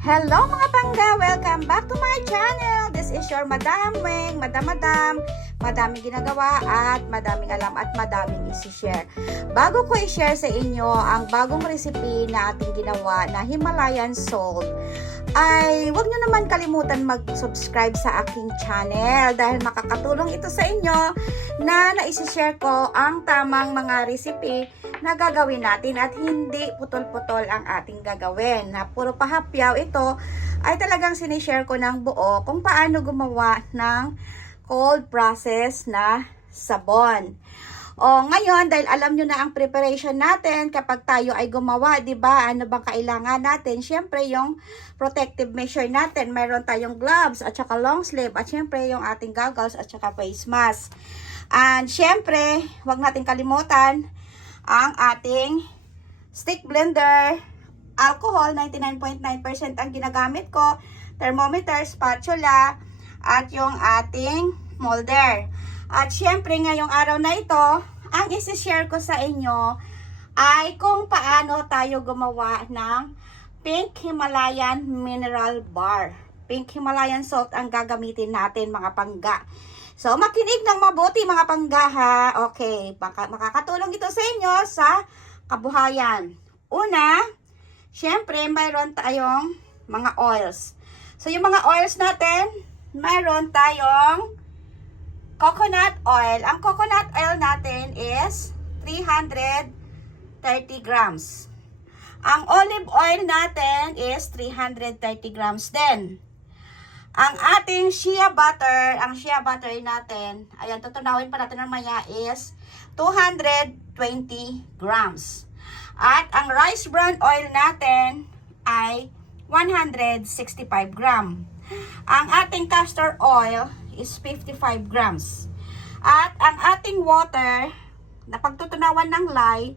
Hello mga pangga! Welcome back to my channel! This is your Madam Weng, madaming ginagawa at madaming alam at madaming isi-share. Bago ko i-share sa inyo ang bagong recipe na ating ginawa na Himalayan salt, ay huwag nyo naman kalimutan mag-subscribe sa aking channel dahil makakatulong ito sa inyo na naisi-share ko ang tamang mga recipe na gagawin natin at hindi putol-putol ang ating gagawin. Na puro pahapyaw ito ay talagang sinishare ko ng buo kung paano gumawa ng cold process na sabon. O ngayon, dahil alam nyo na ang preparation natin kapag tayo ay gumawa, di ba? Ano bang kailangan natin? Syempre yung protective measure natin. Mayroon tayong gloves at saka long sleeve at syempre yung ating goggles at saka face mask. And syempre, huwag natin kalimutan ang ating stick blender, alcohol, 99.9% ang ginagamit ko, thermometer, spatula, at yung ating molder. At syempre ngayong araw na ito, ang isi-share ko sa inyo ay kung paano tayo gumawa ng Pink Himalayan Mineral Bar. Pink Himalayan salt ang gagamitin natin mga pangga. So, makinig ng mabuti mga pangga ha. Okay, makakatulong ito sa inyo sa kabuhayan. Una, syempre mayroon tayong mga oils. So, yung mga oils natin, mayroon tayong coconut oil. Ang coconut oil natin is 330 grams. Ang olive oil natin is 330 grams din. Ang ating shea butter, ang shea butter natin, ayan, tutunawin pa natin mamaya is 220 grams. At ang rice bran oil natin ay 165 gram. Ang ating castor oil is 55 grams. At ang ating water na pagtutunawan ng lye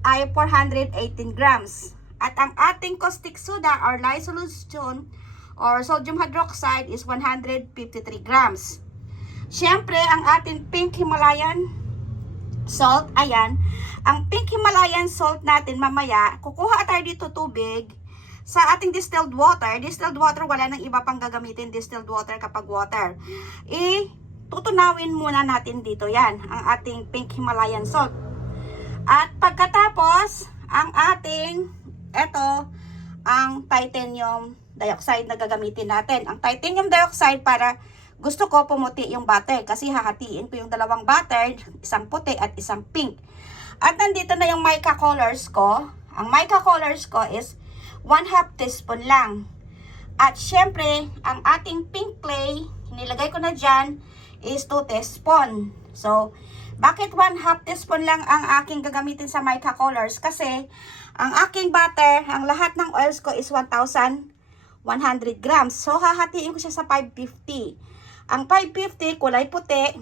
ay 418 grams. At ang ating caustic soda or lye solution or sodium hydroxide is 153 grams. Siyempre, ang ating Pink Himalayan salt, ayan, ang Pink Himalayan salt natin mamaya, kukuha tayo dito tubig sa ating distilled water. Distilled water, wala nang iba pang gagamitin distilled water kapag water. Tutunawin muna natin dito yan, ang ating Pink Himalayan salt. At pagkatapos, ang ating, ang titanium dioxide na gagamitin natin. Ang titanium dioxide para gusto ko pumuti yung butter kasi hahatiin ko yung dalawang butter, isang puti at isang pink. At nandito na yung mica colors ko. Ang mica colors ko is 1/2 teaspoon lang. At syempre, ang ating pink clay, nilagay ko na dyan, is 2 teaspoon. So, bakit 1/2 teaspoon lang ang aking gagamitin sa mica colors? Kasi, ang aking butter, ang lahat ng oils ko is 1,100 grams. So, hahatiin ko siya sa 550. Ang 550, kulay puti.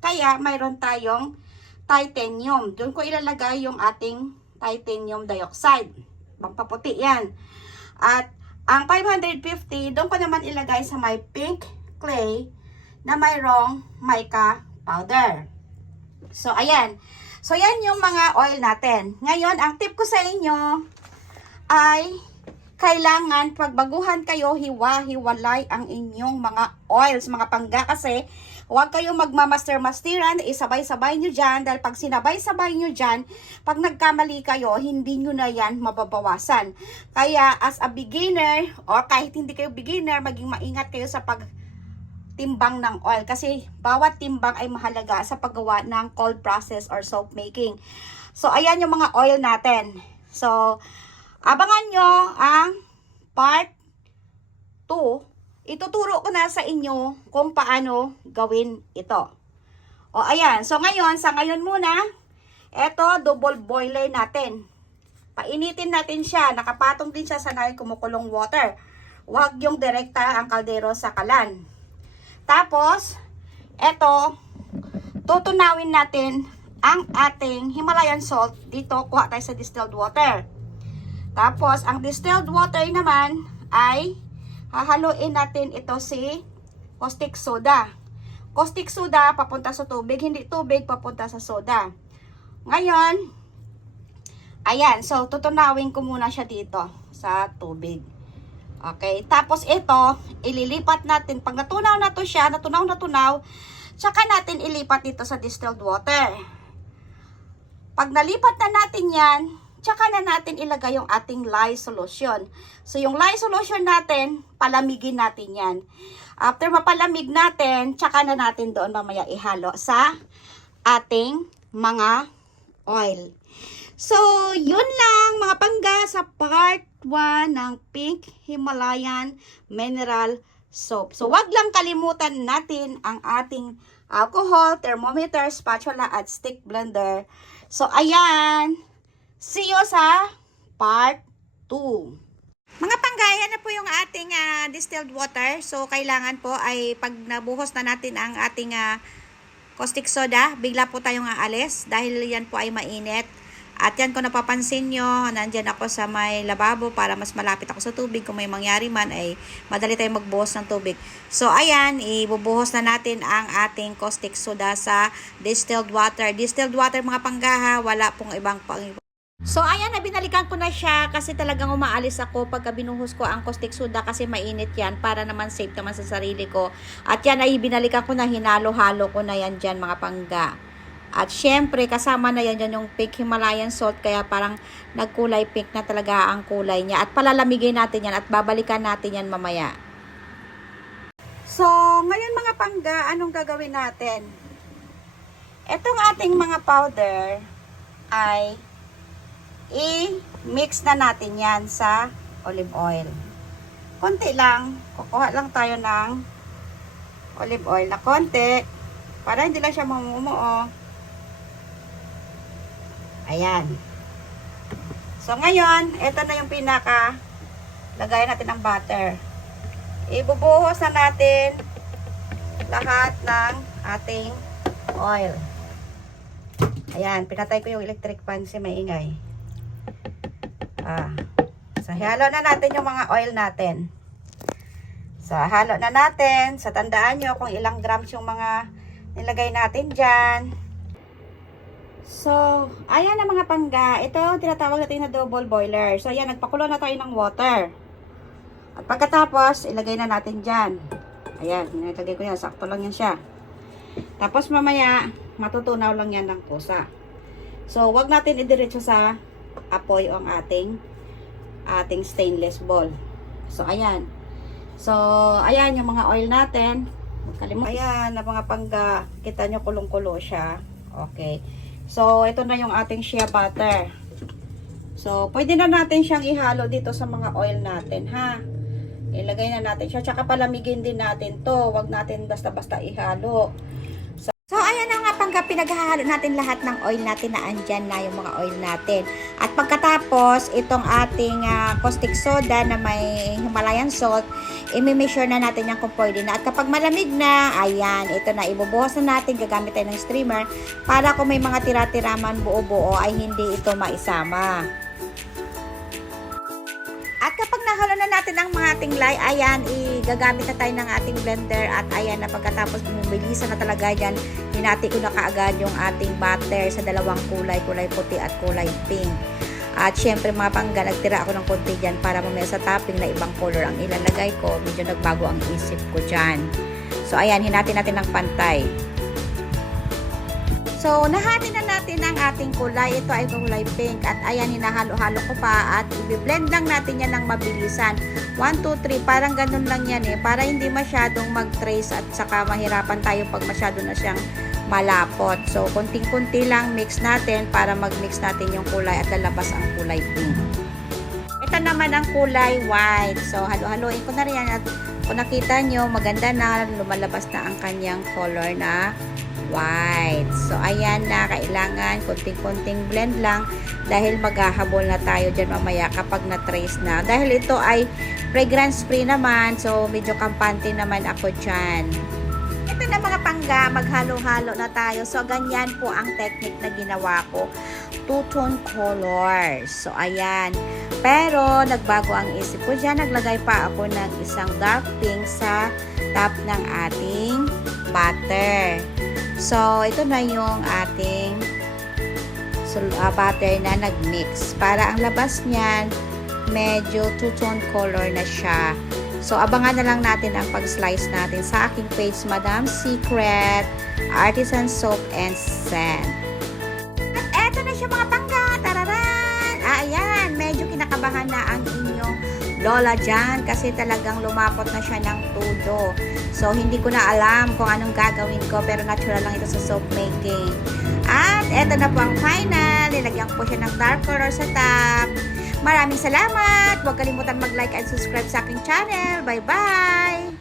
Kaya, mayroon tayong titanium. Doon ko ilalagay yung ating titanium dioxide. Magpaputi yan. At, ang 550, doon ko naman ilagay sa my pink clay na mayroong mica powder. So, ayan. So, yan yung mga oil natin. Ngayon, ang tip ko sa inyo ay kailangan pagbaguhan kayo, hiwa-hiwalay ang inyong mga oils, mga pangga, kasi huwag kayong magmamaster-masteran, isabay-sabay nyo dyan, dahil pag sinabay-sabay nyo dyan, pag nagkamali kayo, hindi nyo na yan mababawasan. Kaya, as a beginner, or kahit hindi kayo beginner, maging maingat kayo sa pagtimbang ng oil, kasi bawat timbang ay mahalaga sa paggawa ng cold process or soap making. So, ayan yung mga oil natin. So, abangan nyo ang part 2. Ituturo ko na sa inyo kung paano gawin ito. O, ayan. So, sa ngayon muna, ito, double boiler natin. Painitin natin siya. Nakapatong din siya sa kumukulong water. Huwag yung direkta ang kaldero sa kalan. Tapos, ito, tutunawin natin ang ating Himalayan salt. Dito, kuha tayo sa distilled water. Tapos, ang distilled water naman ay hahaluin natin ito si caustic soda. Caustic soda papunta sa tubig, hindi tubig papunta sa soda. Ngayon, ayan, so tutunawin ko muna siya dito sa tubig. Okay, tapos ito, ililipat natin. Pag natunaw na to siya, natunaw, tsaka natin ilipat dito sa distilled water. Pag nalipat na natin yan, tsaka na natin ilagay yung ating lye solution. So, yung lye solution natin, palamigin natin yan. After mapalamig natin, tsaka na natin doon mamaya ihalo sa ating mga oil. So, yun lang mga pangga sa part 1 ng Pink Himalayan Mineral Soap. So, wag lang kalimutan natin ang ating alcohol, thermometer, spatula, at stick blender. So, ayan. See you sa part 2. Mga panggaya na po yung ating distilled water. So, kailangan po ay pag nabuhos na natin ang ating caustic soda, bigla po tayong aalis dahil yan po ay mainit. At yan, kung napapansin nyo, nandyan ako sa may lababo para mas malapit ako sa tubig. Kung may mangyari man, ay madali tayong magbuhos ng tubig. So, ayan, ibubuhos na natin ang ating caustic soda sa distilled water. Distilled water, mga panggaha, wala pong ibang So, ayan, binalikan ko na siya kasi talagang umaalis ako pagka binuhos ko ang caustic soda kasi mainit yan para naman safe naman sa sarili ko. At yan ay binalikan ko na, hinalo-halo ko na yan dyan, mga pangga. At syempre, kasama na yan yung Pink Himalayan salt, kaya parang nagkulay pink na talaga ang kulay niya. At palalamigin natin yan at babalikan natin yan mamaya. So, ngayon mga pangga, anong gagawin natin? Itong ating mga powder ay i-mix na natin yan sa olive oil. Konti lang, kukuha lang tayo ng olive oil na konti para hindi lang siya mamumuo. Ayan. So, ngayon, ito na yung pinaka lagayan natin ng butter. Ibubuhos na natin lahat ng ating oil. Ayan, pinatay ko yung electric fan kasi maingay. So, halo na natin yung mga oil natin. So, halo na natin. So, tandaan nyo kung ilang grams yung mga nilagay natin dyan. So, ayan na mga pangga. Ito, tinatawag natin na double boiler. So, ayan, nagpakulo na tayo ng water. At pagkatapos, ilagay na natin dyan. Ayan, nilagay ko yan. Sakto lang yan siya. Tapos, mamaya, matutunaw lang yan ng kusa. So, wag natin idiretso sa apoy ang ating stainless bowl. So, ayan. So, ayan yung mga oil natin. Ayan, na mga pangga. Kita nyo kulong-kulo siya. Okay. So, ito na yung ating shea butter. So, pwede na natin siyang ihalo dito sa mga oil natin, ha? Ilagay na natin siya. Tsaka palamigin din natin to. Huwag natin basta-basta ihalo. So, ayan na nga pangga, pinaghahalo natin lahat ng oil natin na andyan na yung mga oil natin. At pagkatapos, itong ating caustic soda na may Himalayan salt, i-measure na natin yan kung pwede na. At kapag malamig na, ayan, ito na, ibubuhos na natin, gagamit tayo ng streamer para kung may mga tira-tira man buo-buo ay hindi ito maisama. At kapag nahalo na natin ang mga ating lye, ayan, gagamit na tayo ng ating blender at ayan na pagkatapos bumbilisan na talaga yan, hinati ko na kaagad yung ating butter sa dalawang kulay puti at kulay pink. At syempre mga pangga, nagtira ako ng konti dyan para mamaya sa topping na ibang color ang ilalagay ko. Medyo nagbago ang isip ko dyan. So ayan, hinati natin ng pantay. So, nahati na natin ang ating kulay. Ito ay kulay pink. At ayan, hinahalo-halo ko pa. At i-blend lang natin yan ng mabilisan. 1, 2, 3. Parang ganun lang yan eh. Para hindi masyadong mag-trace at saka mahirapan tayo pag masyado na siyang malapot. So, kunting-kunti lang mix natin para mag-mix natin yung kulay at lalabas ang kulay pink. Ito naman ang kulay white. So, halo-haloin ko na rin yan. At kung nakita nyo, maganda na. Lumalabas na ang kanyang color na white. So, ayan na, kailangan kunting-kunting blend lang dahil maghahabol na tayo dyan mamaya kapag na-trace na. Dahil ito ay fragrance free naman, so medyo kampante naman ako dyan. Ito na mga pangga, maghalo-halo na tayo. So, ganyan po ang technique na ginawa ko. Two-tone colors. So, ayan. Pero, nagbago ang isip ko dyan. Naglagay pa ako ng isang dark pink sa top ng ating butter. So, ito na yung ating butter na nag-mix. Para ang labas niyan medyo two-tone color na siya. So, abangan na lang natin ang pag-slice natin sa aking page, Madam Secret Artisan Soap and Sand. At eto na siya mga pangga. Tararan! Ayan, medyo kinakabahan na ang inyong lola dyan kasi talagang lumapot na siya ng todo. So, hindi ko na alam kung anong gagawin ko pero natural lang ito sa soap making. At eto na po ang final. Nilagyan ko siya ng dark color sa top. Maraming salamat. Huwag kalimutan mag-like and subscribe sa aking channel. Bye-bye!